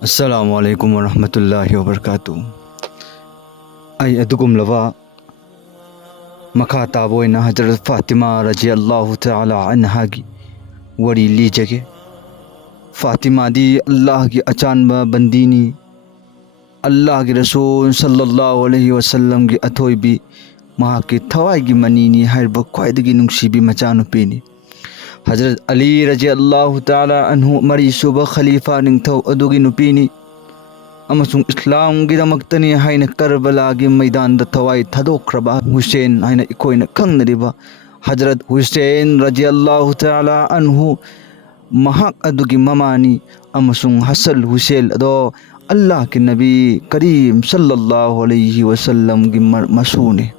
अस्सलामुअलैकुम वरहमतुल्लाहि वबरकातुहू। आई अदुगुमलबा मखा ताबोइना हजरत फातिमा रज़ियल्लाहु तआला अन्हा की वरी लीजगे। फातिमा दी अल्लाह की अचानबा बंदीनी, अल्लाह के रसूल सल्लल्लाहु अलैहि वसल्लम की अथोइबी, महा की थवाई की मनीनी हाइरबा ख्वाइदगी नुंसीबी मचानुपीनी। हजरत अली रज़ियल्लाहु तआला अन्हु मरीसुबा खलीफा निंगथौ अदुगी नुपीनी अमसुंग इस्लाम गिदमक्तनी हाइना करबलागी मैदान द थवाई थादोख्रबा हुसैन हाइना इखोइना खंगनरिबा हजरत हुसैन रज़ियल्लाहु तआला अन्हु महाक अदुगी ममानी अमसुंग हसन हुसैन अदो अल्लाह के नबी करीम सल्लल्लाहु अलैहि वसल्लम की मसूने।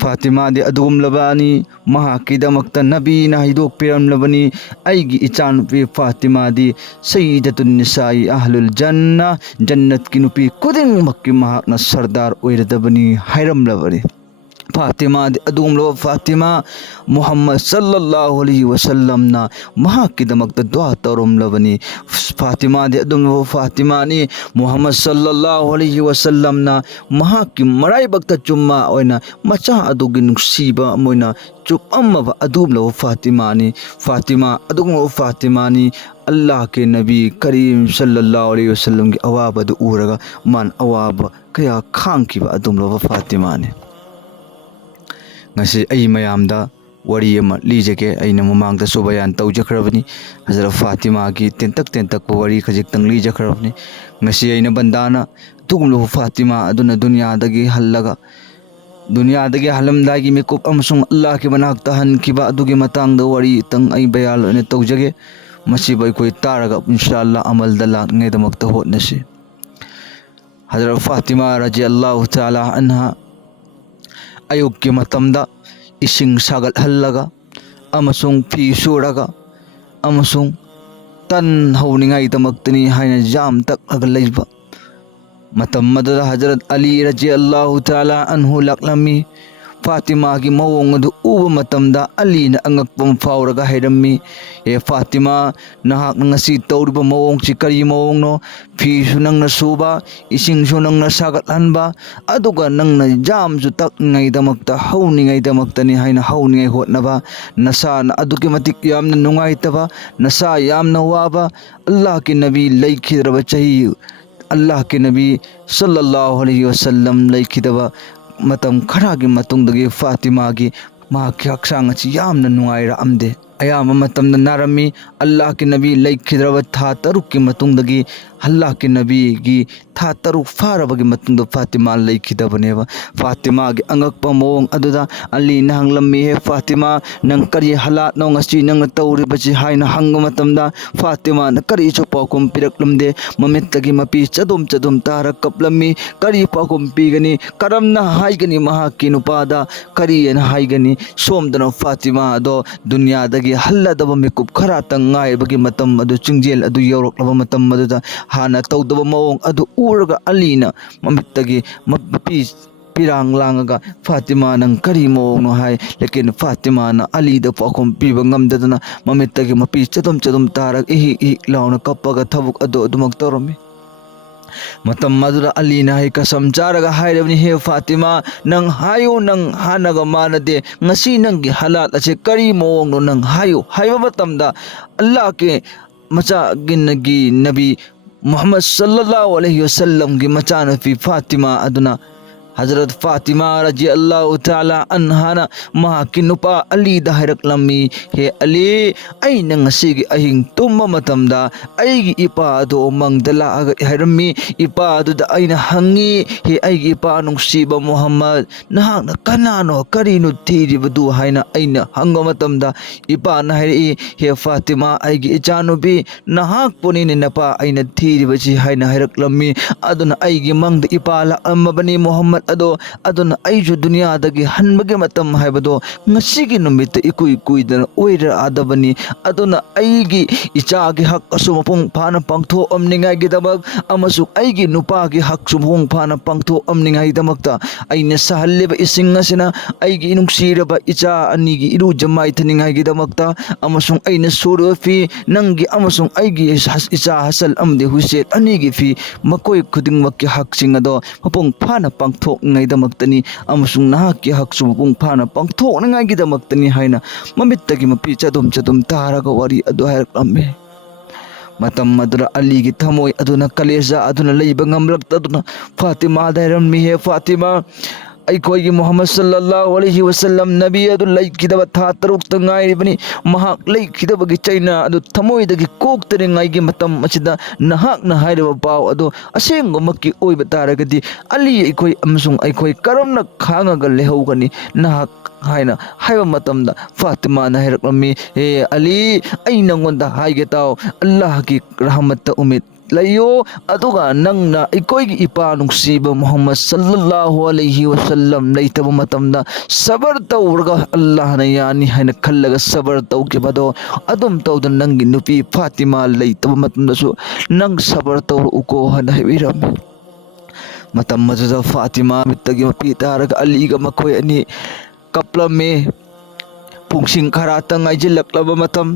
फातिमा दे अदुगुमलबानी महाकिदमक्त नबीना हिदोक्पिरमलबनी अईगी इचानुपी फातिमा दी सय्यदतुन निसाई अहलुल जन्ना, जन्नत की नुपी खुदिंगमक्की महाकना सरदार ओइरदबनी हाइरमलबनी। फातिमा दे अदुगुमलबा फातिमा मुहम्मद सल्लल्लाहु अलैहि वसल्लम ना महाकिदमक्त दुआ तौरमलबनी। फातिमा दे अदुगुमलबा फातिमा नी मुहम्मद सल्लल्लाहु अलैहि वसल्लम ना महाकी मराइबक्त चुम्मा ओइना मचा अदुगी नुसीबा मोइना चुपअम्मबा अदुगुमलबा फातिमा नी। फातिमा अदुगुमलबा फातिमा नी अल्लाह के नबी करीम सल्लल्लाहु अलैहि वसल्लम की अवाबदु उरगा मान अवाबा कया खांगकिबा अदुगुमलबा फातिमा नी। ngasi ai mayamda wari ama lijage aina mamangda so bayan tawjakrabani hajrat fatima ki tentak wari khajiktang lijakrabani ngasi aina bandana tugumlo fatima aduna dunya dagi halamdagi mekup amsung allah ki banak tahan kiba adugi matang da wari tang ai bayal ne tawjage masi bai koi taraga inshallah amal da lak ne damak ta hot nasi hajrat fatima radhiyallahu ta'ala anha अयुग के मतमदा इसिंग सागलहल्लगा अमसुंग फी सूरगा अमसुंग तन हौनिंगाइदमक्तनी हाइना जाम तक अगलैबा मतम मददा हजरत अली रज़ियल्लाहु तआला अन्हु लक्लमी। फातिमा की मवोंग अदु उबा मतमदा अली ना अंगकपम फावरगा हैरम्मी ए फातिमा नहाक ngasi तौरिबा मवोंग ची करी मवोंग नो फीसु नंगना सूबा इसिंगसु नंगना सागतहनबा अदुगा नंगना जामसु तकनिंगाइदमक्ता हौनिंगाइदमक्तनी हाइना हौनिंगाइ होतनबा नसाना अदुगी मतिक यामना नुंगाइतबा नसा यामना वाबा अल्लाह के नबी लैखिद्रबा चही अल्लाह के नबी सल्लल्लाहु अलैहि वसल्लम लैखिदबा मतम खरागी मतुंगदगी फातिमा की महाकी हक्सांग अछि यामना नुंगाइरअमदे अयामा मतमदा नारमी अल्लाह के नबी लैखिद्रबा था तरुक की मतुंगदगी अल्लाह के नबी की था तरुक फारबगी मतुंगदा फातिमा लैखिदबनेबा फातिमा की अंगकपा मवोंग अदुदा अली नहंगलम्मी हे फातिमा नंग करी हालात नो ngasi नंग तौरिबची हाइना हंग मतमदा फातिमा न करी चो पाउकुम पिरकलमदे ममित्तगी मपी चदुम तारा कपलम्मी करी पाउकुम पीगनी करमना हाइगनी महाकी नुपादा करी न हाइगनी सोमदन फातिमा दो दुनियादगी हल्लदबा मिकुप खरा तंगाइबगी मतम अदु चिंगजेल अदु यौरकलबा मतम अदुदा हाना तौदबा मवोंग अदु उरगा अलीना ममित्तगी मपी पिरांग लांगा फातिमा नंग करी मवोंग नो हाय लेकिन फातिमा ना अली द पाखुम पीबा ngamdadana ममित्तगी मपी चदुम तारक इही लाउना कप्पगा थबुक अदु अदुमक तौरमी मतम मदुरा अली ना है कसम चारगा हायरबनी हे फातिमा नंग हायो नंग हानगा मानदे ngasi नंगी हालात अचे करी मवोंग नो नंग हायो हायबा मतमदा अल्लाह के मचा गिन्नगी नबी मुहम्मद सल्लल्लाहु अलैहि वसल्लम की मचानफी फातिमा अदुना हजरत फातिमा रज़ियल्लाहु तआला अन्हा महाकी नुपा अली दा हायरकलम्मी हे अली अइना ngasiगी अहिंग तुम्मा मतमदा अइगी इपा अदो मंगदला हायरम्मी इपा अदुदा अइना हंगी हे अइगी इपा नुंसीबा मुहम्मद नहाकना कनानो करीनु थीरिबदु हाइना अइना हंगा मतमदा इपा ना हायरई हे फातिमा अइगी इचानुबी नहाक पुनिने नपा अइना थीरिबची हाइना हायरकलम्मी अदुना अइगी मंगद इपा लाअम्मबनी मुहम्मद अदो अदुना आइजु दुनियादगी हन्बगे मतम हाइबदो ngasiगी नुमित इकुई कुइदन ओइर आदबनी अदुना आइगी इचागी हक असु मपुंग फाना पांगथो अमनिंगाई गिदमक अमसु आइगी नुपागी हक सुमपुंग फाना पांगथो अमनिंगाई दमकता आइने सहल्लेब इसिंग असिना आइगी इनुंगसीरबा इचा अनिगी इरु जमाई थनिंगाई गिदमकता अमसुंग आइने सोरबा फी नंगी अमसुंग आइगी इचा हसल अमदे हुसेल अनिगी फी मकोई खुदिंगमक्की हकसिंग अदो मपुंग फाना पांगथोंगाई दमकतनी अमसुंग नहाकी हक सुमपुंग फाना पांगथोंगाई गिदमकतनी हाइना ममित्तगी मपी चदुम चदुम तारागा वारी अदो हायरक्लम्मे मतम अदुना अलीगी थमोय अदुना कलेजा अदुना लैबा ngamlaktaduna फातिमा दायरम मिहे फातिमा अखोई मोहम्मद सल्लल्लाहु अलैहि वसल्लम नबी अदु लैखिदब था तरुक तंगाइबनी महाक लैखिदबगी चैना अदु थमोइदगी कोक्तरिंगाइगी मतम असिदा नहाक न हाइरब पाव अदु असेंगमक्की ओइब तारगदी अली अखोई अमसुंग अखोई करमना खांगागा लेहौगनी नहाक हाइना हाइबा मतमदा फातिमा ना हाइरक्लमी हे अली आई नंगोंदा हाइगे ताव अल्लाह की रहमत उम्मीद लयो अदुगा नंगना इकोई इपा नुक्सीबा मोहम्मद सल्लल्लाहु अलैहि वसल्लम लैतब मतमदा सबर तौरगा अल्लाह न यानी हैन खल्लगा सबर तौकेबदो अदुम तौद नंगी नुपी फातिमा लैतब मतमदसु नंग सबर तौर उको हन हैबिरम मतम मजुदा फातिमा मित्तगी मपी तारगा अलीगा मखोय अनि कपलमे पुंगसिंग खरा तंगाइजिलक्लबा मतम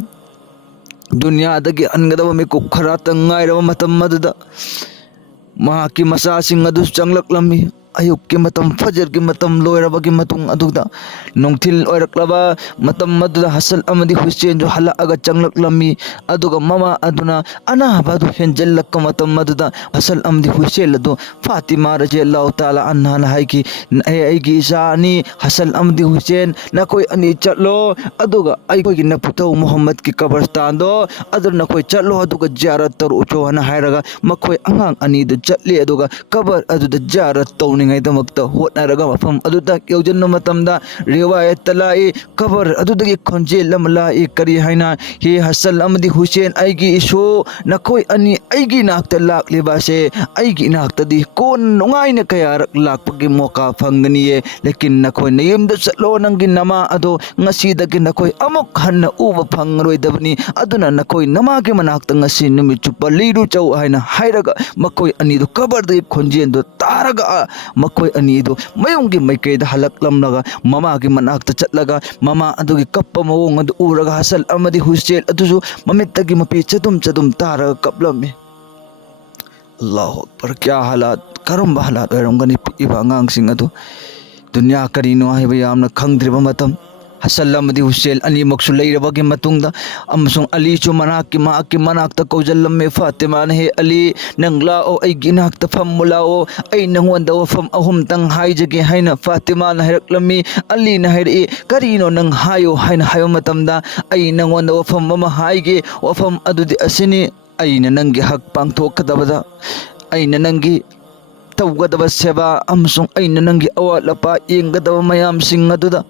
दुनियादगी अनगदब मिकुप खरा तंगाइरब मतम मदुदा महाकी मसासिंग अदु चंगलक्लमी अयुक के मतम फजर के मतम लोयरबगी मतुंग अदुदा नोंथिल ओइरक्लबा मतम मदुदा हसल अमदी हुसैन जो हलाअगा चंगलक्लमी अदुगा ममा अदुना अनाबदु हेंजलक मतम मदुदा हसल अमदी हुसैन अदु फातिमा रज़ियल्लाहु ताला अन्हा हाइकी ऐगी इसानी हसल अमदी हुसैन नकोई अनि चलो अदुगा अइकोगी नपुतौ मोहम्मद की कब्रस्तान दो अदु नकोई चलो अदुगा जियारत तर उचो हना हाइरगा मखोई अंगांग अनि दु चटले अदुगा कबर अदुदा जियारत तौनी दमकता होटनरगा मफम अदुदा यौजन मतमदा रिवायत लाई कबर अदुदगी खोंजेल लाई करी हाइना हे हसल अमदी हुसैन आइगी इशो नकोई अनि आइगी नाक्ता लाक्लिबासे आइगी नाक्तदी कोन नुंगाइना कयारक लाक्पगी मौका फंगनीये लेकिन नकोई नयमदा चलो नंगी नमा अदो ngasiदगी नकोई अमुक हन्न उब फंगरोइदबनी अदुना नकोई नमागे मनाक्ता ngasi नुमि चुप्पा लीरु चौ हाइना हाइरगा मकोई अनिदो कबरदगी खोंजेंदो तारगा मकोई अनीदो मयोंगी मैकेद हलक्लमलगा ममागी मनाक्ता चटलगा ममा अदुगी कप्पा मवोंग अदु उरगा हसल अमदी हुसैन अदुसु ममित्तगी मपी चदुम चदुम तारगा कपलमे अल्लाहु अकबर क्या हालात करम हालात ओइरमगनी पिबा अंगांगसिंग अदु दुनिया करिनो हाइबा यामना खंगद्रिबा मतम हसल अमदी हुसैन अनीमक्सु लैरबगी मतुंगदा अमसुंग अलीचु मनाकी माकी मनाक्ता कौजलमे फातिमा ने हे अली नंगला ओ अइगी नाक्ता फम्मुलाओ अइ नंगोंदा वफम अहुम तंग हाइजगे हाइना फातिमा ने हाइरक्लमी अली ने हाइरए करिनो नंग हायो हाइना हायो मतमदा अइ नंगोंदा वफम ममा हाइगे वफम अदुदि असिनी अइना नंगी हक पांगथोकदबदा अइना नंगी तौगदब सेवा अमसुंग अइना नंगी अवात लपा येंगदब मयामसिंग अदुदा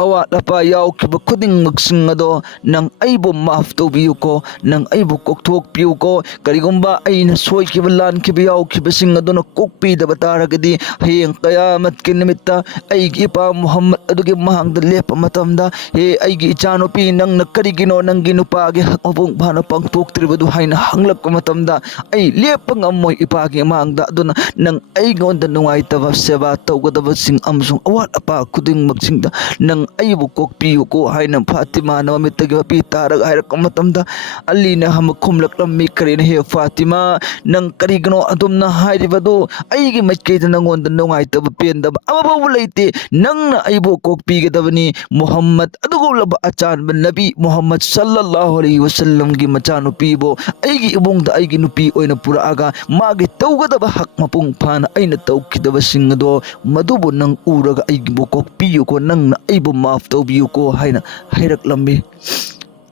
अवात लपा याउखिबा खुदिंगमक्सिंग अदो नंग अइबु माफ तौबियुको नंग अइबु कोक्थोकपियुको करिगुंबा अइना सोइखिबा लानखिबा याउखिबसिंग अदोना कोक्पीदबा तारगदी हयेंग कयामत के निमित्ता अइगी इपा मोहम्मद अदुगे महांगदा लेपा मतमदा हे अइगी इचानुपी नंगना करिगिनो नंगी नुपागे हक मपुंग फाना पांगथोक्त्रिबदु हाइना हंगलक्पा मतमदा अइ लेपा ngammoy इपागे महांगदा अदुना नंग अइगोंदा नुंगाइतबा सेवा तौगदबसिंग अमसुंग अवात लपा खुदिंगमक्सिंगदा नंग अइबु कोक्पियुको हाइना फातिमा न ममित्तगे मपी तारगा हाइरक्का मतमदा अली ने हम खुमलक्लम्मी करेन हे फातिमा नंग करिगनो अदुमना हाइरिबदो अइगी मइकेदा नंगोंदा नुंगाइतबा पेंदबा अमबाबु लैते नंगना अइबु कोक्पीगदबनी मोहम्मद अदुगुलबा अचानबा नबी मोहम्मद सल्लल्लाहु अलैहि वसल्लम गी मचानुपीबो अइगी इबुंगदा अइगी नुपी ओइना पुरागा मागे तौगदबा हक मपुंग फाना अइना तौखिदबसिंगदो मदुबु नंग उरगा अइगी कोक्पियुको नंगना अइबु माफ तौबियुको हाइना हाइरक्लम्मी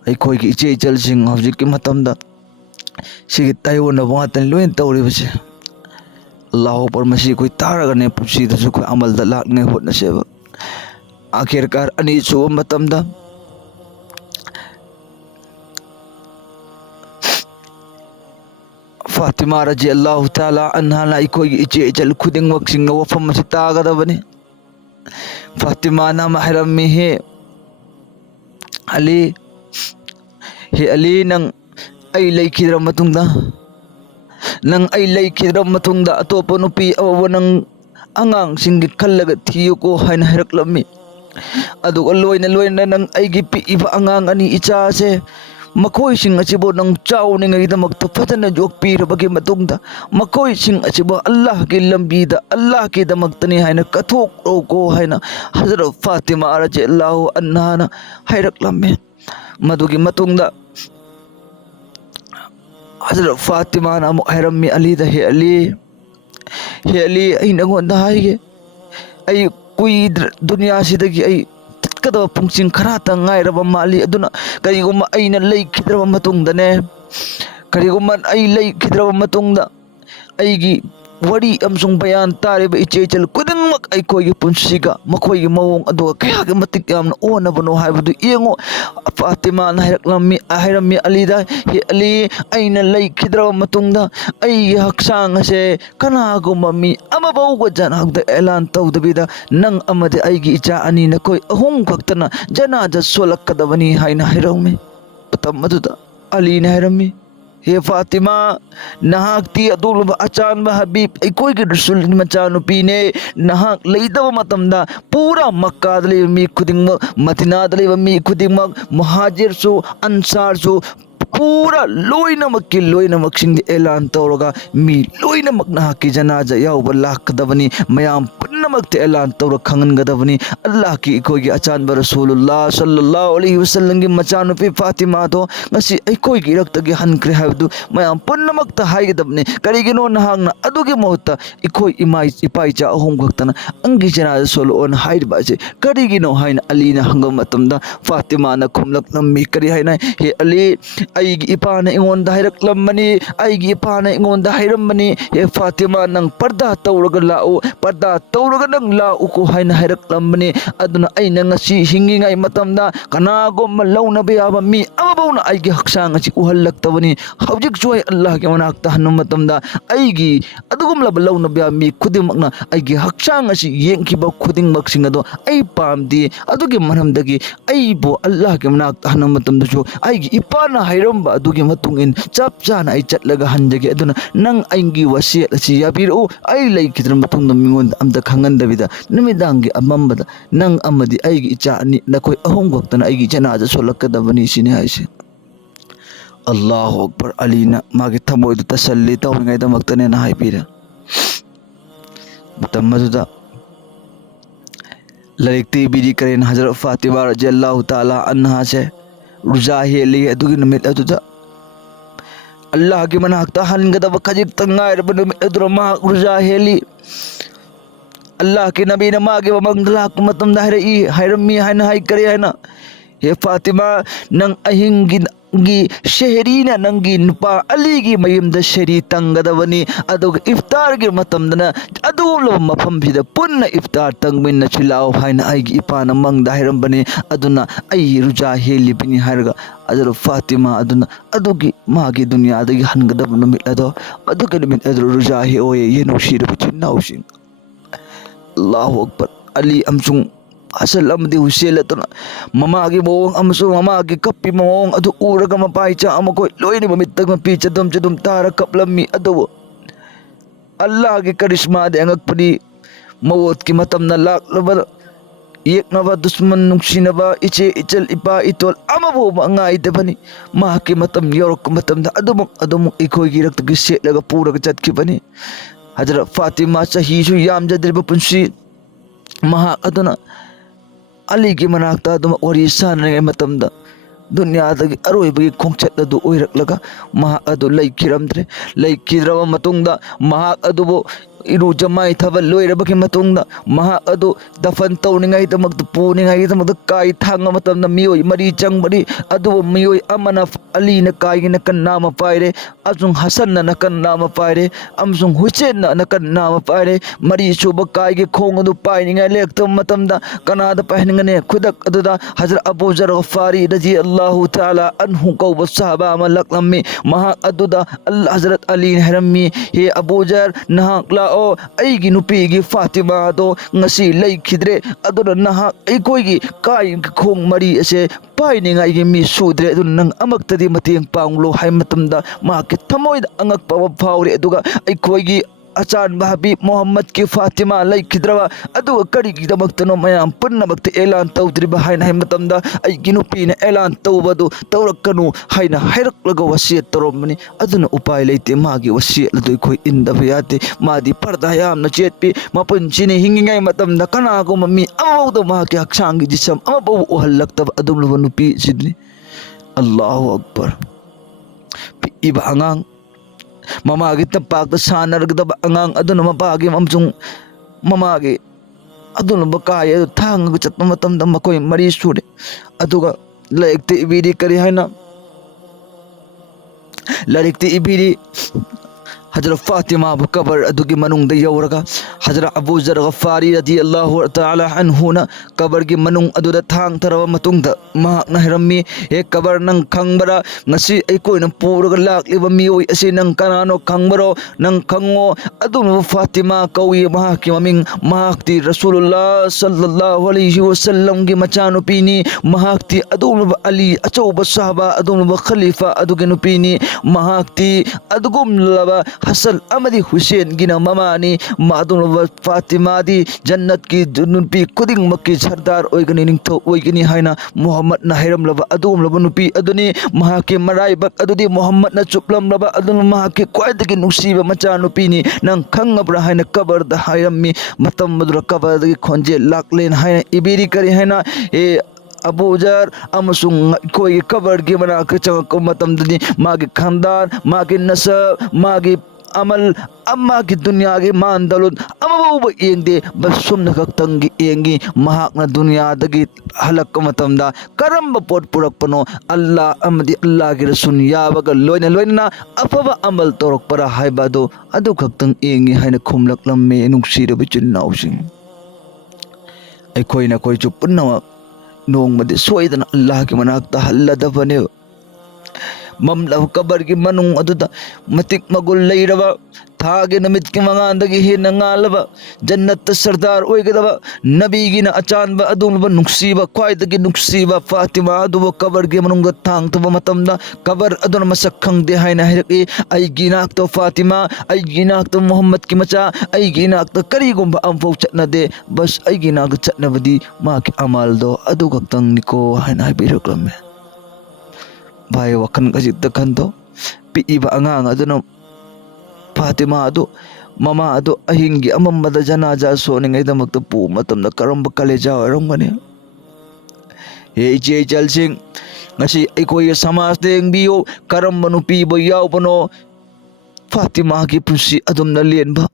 अइखोइगी इचे इचलसिंग हौजिकि मतमदा सिगी ताइओनबा ngatan लोइन तौरिबसे अल्लाह पर मसी कोई तारगने पुसीदसु कोई अमलदा लाक्ने होटनसेबा आखिरकार अनि सुब मतमदा ꯐꯥꯇꯤꯃꯥ ꯔꯖꯤꯌꯜꯂꯥꯍु ꯇꯥꯂꯥ ꯑꯟꯍꯥꯅ ꯑꯩꯈꯣꯏꯒꯤ ꯏꯆꯦ ꯏꯆꯜ ꯈꯨꯗꯤꯡꯃꯛꯁꯤꯡꯅ ꯋꯥꯐꯝ ꯑꯁꯤ ꯇꯥꯒꯗꯕꯅꯤ꯫ ꯐꯥꯇꯤꯃꯥꯅ ꯑꯃ ꯍꯥꯏꯔꯝꯃꯤ, ꯍꯦ ꯑꯂꯤ, ꯍꯦ ꯑꯂꯤ, ꯅꯪ ꯑꯩ ꯂꯩꯈꯤꯗ꯭ꯔ ꯃꯇꯨꯡꯗ ꯑꯇꯣꯞꯄ ꯅꯨꯄꯤ ꯑꯃꯕꯨ ꯅꯪ ꯑꯉꯥꯡꯁꯤꯡꯒꯤ ꯈꯜꯂꯒ ꯊꯤꯌꯨꯀꯣ ꯍꯥꯏꯅ ꯍꯥꯏꯔꯛꯂꯝꯃꯤ꯫ ꯑꯗꯨꯒ ꯂꯣꯏꯅ ꯅꯪ ꯑꯩꯒꯤ ꯄꯤꯛꯏꯕ ꯑꯉꯥꯡ ꯑꯅꯤ ꯏꯆꯥꯁꯦ ꯃꯈꯣꯏꯁꯤꯡ ꯑꯁꯤꯕꯨ ꯅꯪ ꯆꯥꯎꯅꯤꯡꯉꯩꯒꯤꯗꯃꯛꯇ ꯐꯖꯅ ꯌꯣꯛꯄꯤꯔꯕꯒꯤ ꯃꯇꯨꯡꯗ ꯃꯈꯣꯏꯁꯤꯡ ꯑꯁꯤꯕꯨ ꯑꯜꯂꯥꯍꯒꯤ ꯂꯝꯕꯤꯗ ꯑꯜꯂꯥꯍꯒꯤꯗꯃꯛꯇꯅꯤ ꯍꯥꯏꯅ ꯀꯠꯊꯣꯛꯂꯣꯀꯣ ꯍꯥꯏꯅ ꯍꯖꯔꯠ ꯐꯥꯇꯤꯃꯥ ꯔꯖꯤꯌꯜꯂꯥꯍु ꯑꯟꯍꯥꯅ ꯍꯥꯏꯔꯛꯂꯝꯃꯤ꯫ ꯃꯗꯨꯒꯤ ꯃꯇꯨꯡꯗ हजरत फातिमा ने अमुक हैरम्मी अलीदा, हे अली आई नगोंदा हाइगे आई कुइद्र दुनिया सिदगी आई तत्कदब पुंगसिंग खराता ngairaba mali aduna kariguma aina leikidraba matungdane kariguma ai leikidraba matungda aigi wari amsung bayan tariba iche ichal kudingmak aikoigi punsiga makoigi mawong aduga kayagi matik yamna onabano haibadu yengo Fatima na hairammi alida, he ali aina leikidraba matungda aigi haksang ase kanaguma mi amabawga janagda elan tawdabida nang amade aigi icha ani na koi ahum kaktana janaza solakadabani haina hairammi. Patam maduda ali na hairammi, हे फातिमा, नहाकती अदुलबा अचानबा हबीब अकोइगे रसूल मचानुपी ने नहाक लेदब मतमदा पूरा मक्का दले मी खुदिंगमक Medina दले मी खुदिंगमक मुहाजिर सु अंसार सु पूरा लोइनमक सिंग ऐलान तौरगा मी लोइनमक नहाकी जनाजा याउबा लाकदबनी मयाम पुन्नमक ऐलान तौर खंगनगदबनी अल्लाह की इकोइगे अचानबा रसूलुल्लाह सल्लल्लाहु अलैहि वसल्लम की मचानुपी फातिमा तो ngasi अकोइगे रक्तगे हनख्रे हाबदु मयाम पुन्नमक ता हाइगदबनी करिगिनो नहांगना अदुगे महत्ता इकोइ इपाइचा अहुम खक्तना अंगी जनाजा सोलो ओन हाइरबाजे करिगिनो हाइन अलीना हंगम मतमदा फातिमा ना खुमलक नम्मी करि हाइना, हे Ali aigi ipana ingonda hairaklambani aigi ipana ingonda hairambani, he Fatima nang parda tawraga nang lau ko haina hairaklambani aduna aina ngasi hingingai matamda kanagomma launaba yaba mi amabawna aigi haksang asi uhallaktabani hawjik joy Allah ki manakta hanu matamda aigi adugumlaba launaba yaba mi khudimmakna aigi haksang asi yengkiba khudingmak singado ai pamdi adugi maramdagi aibo Allah ki manakta hanu matamda jo aigi ipana hairamba adugi matungin chap chana ai chatlaga hanjage aduna nang aingi wasiat asi yabiru ai leikidra matungda mingonda amda khangandabida numidangi amambada nang amadi aigi icha ani nakoi ahom waktana aigi janaza solakadabani sine haise. Allahu akbar. Alina magi thamoidu tasalli tawingaida maktane na haipira matammaduda laikti bidi karen Hazrat Fatima radhiyallahu ta'ala anha se रुजा हेली अदुगी नमित अदुदा अल्लाह की मनाकता हनगदब खजिर तंगायर बनुमित अदुरा मा रुजा heli अल्लाह के नबी ने मागे मंगला मतम दाहरे ई हैरमी हैना हाई करे हैना, हे फातिमा नंग अहिंगी शहरीना नंगी नुपा अलीगी मयुमदा शरी तंगदबनी अदुग इफ्तार गी मतमदना अदुलो मफम भिदा पुन्ना इफ्तार तंगमिन चिलाओ हाइना आइगी इपाना मंगदा हैरंबनी अदुना आई रुजा हेली बिनी हारगा अदुर फातिमा अदुना अदुगी मागी दुनिया दगी हनगदब नमित अदो अदुगे नमित अदुर रुजा हे ओये ये नुशीर बिचिन्नाउसिंग. अल्लाहु Akbar. Ali अमसुंग asal amdi husela to mamagi mawong amso mamagi kapi mawong adu uraga mapaicha amako loini mamitag mapicha dum tara kaplammi adu Allah ki karisma de angakpani mawot ki matam na laklaba yeknaba dusman nungsinaba iche ichal ipa itol amabo ngai debani ma ki matam yorok matam da adumuk ikoi girak to giset laga pura chat ki bani Hazrat Fatima sahi su yam jadriba punsi maha aduna Ali ki manakta dum wari sanne matamda दुनिया अरोबी खोंचत महा लेकिरमद्रे लेकिद्रब मतुंगदा महा iruja mai thaba loirabaki matungda mahak adu dafan tawningai damakta puningai damakta kai thanga matamda miyoi mari changbari adu miyoi amana ali na kai na kan nama paire amsung hasan na kan nama paire amsung husain na kan nama paire mari suba kai ge khong adu painingai lekta matamda kanada pahningane khudak aduda hazrat Abu Zar Ghafari radiyallahu ta'ala anhu kawba sahaba malaklammi mahak aduda Allah Hazrat Ali harammi he Abu Zar nahak lao aigi nupi gi Fatima do ngasi laikhidre aduna nahak aikoi gi kai khong mari ase painingai gi mi sudre aduna nang amaktadi mateng panglo hai matamda mahak thamoida angak pa phawre aduga aikoi gi Achan Habib Muhammad ki Fatima laikhidrawa adu kari gi damaktano mayam punnamakta elan tawdriba haina hai matamda ai ginupi na elan tawbadu tawrakkanu haina hairaklaga wasiyat taromani aduna upai leite magi wasiyat ladoi khoi inda bayate madi parda yam na chetpi mapunchini hingingai matamda kana ko mami amawda magi haksangi jisam amabaw uhallakta adum nupi sidni Allahu Akbar iba angang mamagi tapakta sanaragdaba angang aduna mapagi amsung mamagi aduna bakaya thang chatpa matamda makoi mari sure aduga laikte ibidi kari haina laikte ibidi Hazrat Fatima bu kabar adugi manung da yawraga Hazrat Abu Zar Ghafari radiyallahu ta'ala anhu na kabar gi manung aduda thang tarawa matungda mahak na hirammi he kabar nang khangbara ngasi aikoi na puraga lakliba mioi ase nang kanano khangbaro nang khango adum Fatima kawi mahaki maming mahakti Rasulullah sallallahu alaihi wasallam gi machano pini mahakti adum Ali achauba sahaba adum khalifa adugi nupini mahakti adugum laba Hasan amadi Hussein gina mamani madun Fatima di jannat ki nupi kuding makki sardar oigani ningtho oigani haina Muhammad na hiram laba adum laba nupi aduni mahaki marai bak adudi Muhammad na chuplam laba adun mahaki kwaidagi nusiba macha nupi ni nang khangabra haina kabar da hirammi matam madura kabar da khonje laklen haina ibiri kari haina e Abu Zar amasung koi kabar gi mana ka chang ko matam dani magi khandar magi nasab magi amal amma ki dunya ge mandalun amabu yengde basumna kaktangi yengi mahakna dunya dagi halak matamda karamba pot purakpano Allah amadi Allah gi rasul yabaga loina loina afaba amal torok para haibado adu kaktang yengi haina khumlak lamme nuksira bichin nausing ai koina koi chu punna nong madi soidana Allah ki manakta hallada bane mamlaw kabar gi manung aduda matik magul leiraba thage namit ki mangandagi hina ngalaba jannat sardar oigdaba nabi gi na achanba adum ba nuksiba kwaidagi nuksiba Fatima adu kabar gi manung thang to matamda kabar adun masak khangde haina hiraki ai gi nak to Fatima ai gi nak to Muhammad ki macha ai gi nak to kari gumba amfau chatna de bas ai gi nak chatna badi ma ki amal do adu kaktang niko haina biroklame Bhai wakan kasi takhan to pi iba angang aduna Fatima adu mama adu ahingi amamada janaza so ningai damak pu matam na karamba kaleja arangani he je jalsing ngasi ikoi samas deng biyo karamba nupi bo yaw bano Fatima ki pusi adum na lien ba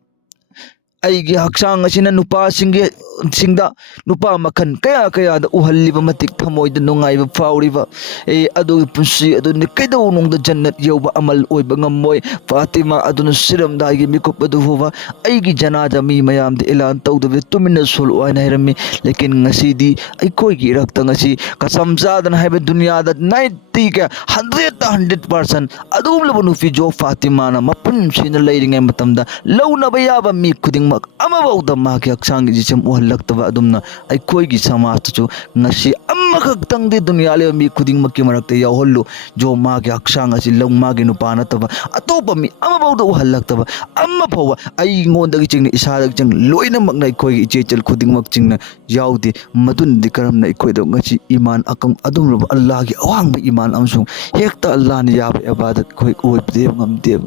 aigi haksang asina nupa singda nupa makan kaya kaya da uhalliba matik thamoy da nungai ba fauriba e adu punsi adu ni kaidaw nung da jannat yawba amal oy ba ngamoy Fatima adu na siram da gi mikop adu huwa aigi janaza mi mayam de ilan tawda be tumina sul oy na hirami lekin ngasi di ai koi gi rakta ngasi kasam zadan haiba dunya da 90 ka 100% adu labu nu fi jo Fatima na mapun sina leiringai matamda launa ba yaba mi kuding mak amabawda maki haksang jisem uhallaktaba adumna ai koi gi samas chu ngasi amma kaktang de dunya le mi kuding makki marakte yawhollu jo maki haksang asi long magi nupana taba atopa mi amabawda uhallaktaba amma phawa ai ngonda gi chingni isadag chang loina maknai koi gi chechel kuding mak chingna yawdi madun di karam na ikoi do ngasi iman akam adum ro Allah gi awang ba iman amsung hekta Allah ni yaba ibadat koi oi de ngam de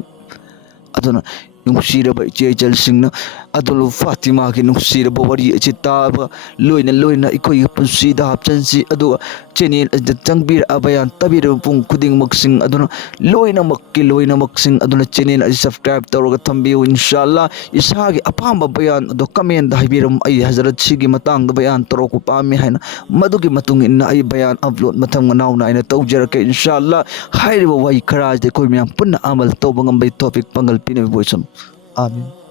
aduna ꯅꯨꯡꯁꯤꯔꯕ ꯏꯆꯦ ꯏꯆꯜꯁꯤꯡꯅ ꯑꯗꯨꯜ ꯐꯥꯇꯤꯃꯥꯒꯤ ꯅꯨꯡꯁꯤꯔꯕ ꯋꯥꯔꯤ ꯑꯁꯤ ꯇꯥꯕ ꯂꯣꯏꯅ ꯑꯩꯈꯣꯏꯒꯤ ꯄꯨꯟꯁꯤꯗ ꯍꯥꯞꯆꯤꯟꯁꯤ ꯑꯗꯨꯒ channel ꯑꯁꯤꯗ ꯆꯪꯕꯤꯔꯛꯑꯕ ꯕꯌꯥꯟ ꯇꯥꯕꯤꯔꯕ ꯄꯨꯡ ꯈꯨꯗꯤꯡꯃꯛꯁꯤꯡ ꯑꯗꯨꯅ ꯂꯣꯏꯅꯃꯛꯁꯤꯡ ꯑꯗꯨꯅ ꯆꯦꯅꯦꯜ ꯑꯁꯤ ꯁꯕꯁꯀ꯭ꯔꯥꯏꯕ ꯇꯧꯔꯒ ꯊꯝꯕꯤꯌꯨ ꯏꯟꯁꯥꯜꯂꯥ ꯏꯁꯥꯒꯤ ꯑꯄꯥꯝꯕ ꯕꯌꯥꯟ ꯑꯗꯣ ꯀꯃꯦꯟꯗ ꯍꯥꯏꯕꯤꯔꯝꯃꯨ ꯑꯩ ꯍꯖꯔꯠ ꯁꯤꯒꯤ ꯃꯇꯥꯡꯗ ꯕꯌꯥꯟ ꯇꯧꯔꯛꯄ ꯄꯥꯝꯃꯤ ꯍꯥꯏꯅ ꯃꯗꯨꯒꯤ ꯃꯇꯨꯡ ꯏꯟꯅ ꯑꯩ ꯕꯌꯥꯟ ꯑꯞꯂꯣꯗ ꯃꯊꯪ ꯃꯅꯥꯎ ꯅꯥꯏꯅ ꯇꯧꯖꯔꯛꯀꯦ ꯏꯟꯁꯥꯜꯂꯥ ꯍꯥꯏꯔꯤꯕ ꯋꯥꯍꯩ ꯈꯔ ꯑꯁꯤꯗ ꯑꯩꯈꯣꯏ ꯃꯌꯥꯝ ꯄꯨꯟꯅ ꯑꯃꯜ ꯇꯧꯕ ꯉꯝꯕꯒꯤ ꯇꯣꯄꯤꯛ ꯄꯥꯡꯒꯜ ꯄꯤꯅꯕ ꯑꯣꯏꯁꯅꯨ. Amin.